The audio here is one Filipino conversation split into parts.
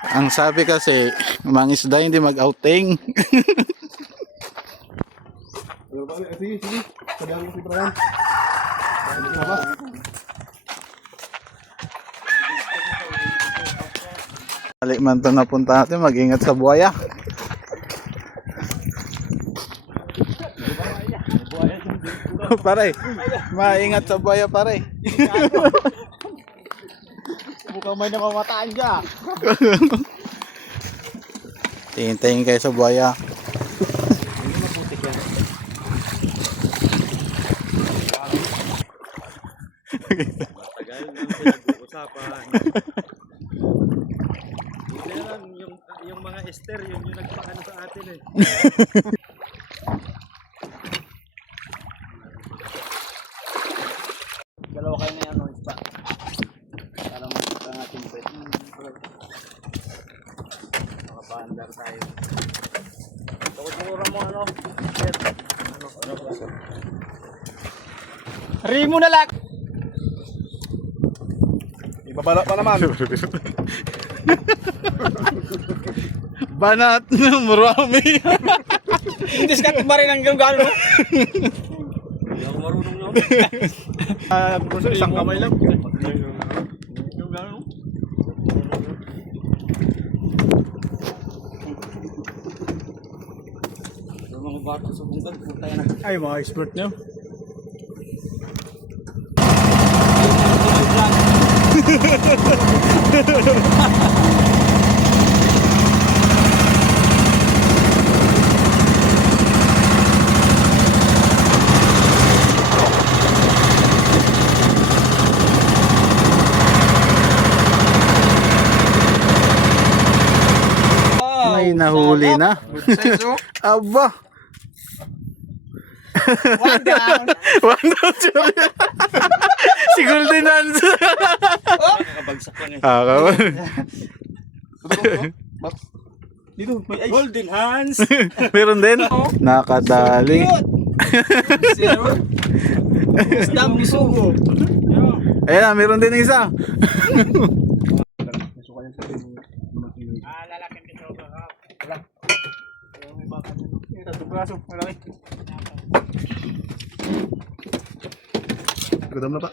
Ang sabi kasi, mga isda hindi mag-outing. Sige, sige. Padaan mo si Brian. Balik man to napunta natin, mag-ingat sa buhaya. Pare, maingat sa buhaya pare. Mukhang may namamataan ka. Tingin-tingin kayo sa buhaya. Tagal nang pinag-uusapan. Hindi lang, yung mga Esther, yun yung nagpaano sa atin eh. Dalawa kayo na yan, no? Ispa. Para makita natin pwede. Makapaandar tayo. Tukod-mura mo, ano? Rimo na lang! Ibabala pa naman. Banat na marami. Hindi sikat pa rin ang gano'n, no? Hindi ako marunong nyo. Isang kamay lang. Yung gano'n. Yung mga bata sa bungkag, punta yan. Ay, mga expert nyo. May nahuli na. Aba. One down. One down siya. Si Golden Hands. Nakakabagsak lang eh. Dito, may ice. Golden Hands! Meron din. Nakadali. Isdam ni Sugo. Ayan na, meron din isa. Lalaking dito ba? Ito, braso, malaki. Gadam na pa.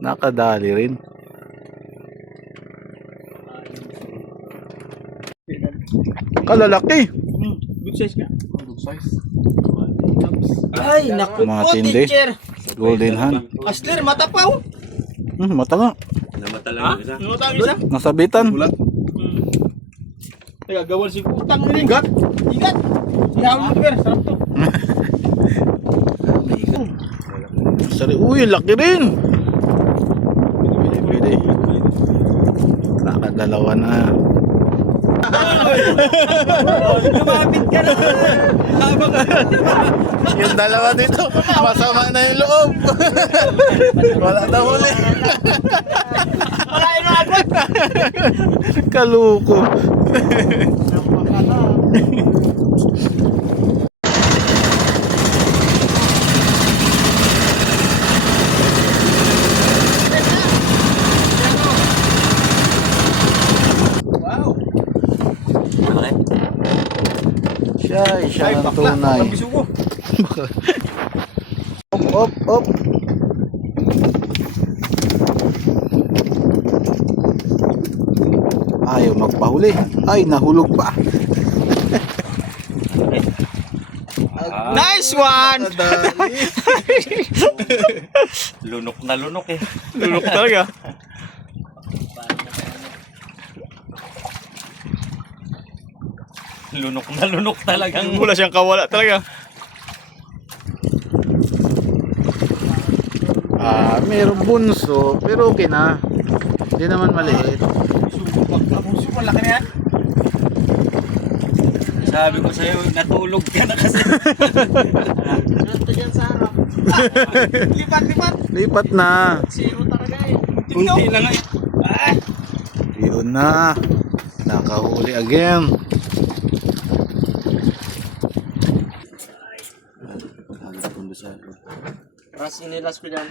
Nakadali rin. Kalalaki. Good size nga. Good size. Ay, naku po, Matindi. teacher! Golden Hand. Asler, mata pa oh. Mata nga. Namata lang yung isa. Mata ang isa. Nasabitan. Teka, gawal si utang na rin. Igat. Ihawin mo ito, sarap to. Sari, uy, laki rin. Pwede. Nakadalawa na. Lumapit ka na. Yung dalawa dito, masama na yung loob. Wala na huli. Wala yung agad. Kaluko. Wow. Siya ang tunay. Bisugo. Op, op. Ayaw magpahuli. Ay, nahulog pa. Nice one. Lunok na lunok eh. Lulok talaga. Lunok na lunok talagang. Wala siyang kawala talaga. Mayroong bunso, pero okay na. Hindi naman maliit. Super laki na yan. Sabi ko sa'yo, natulog ka na kasi. Ito dyan sa harap. Lipat. Lipat na. Zero talaga eh. Kunti na nga eh. Ah! Yun na. Nakahuli again. Bisaya. Ras inilas ko dyan.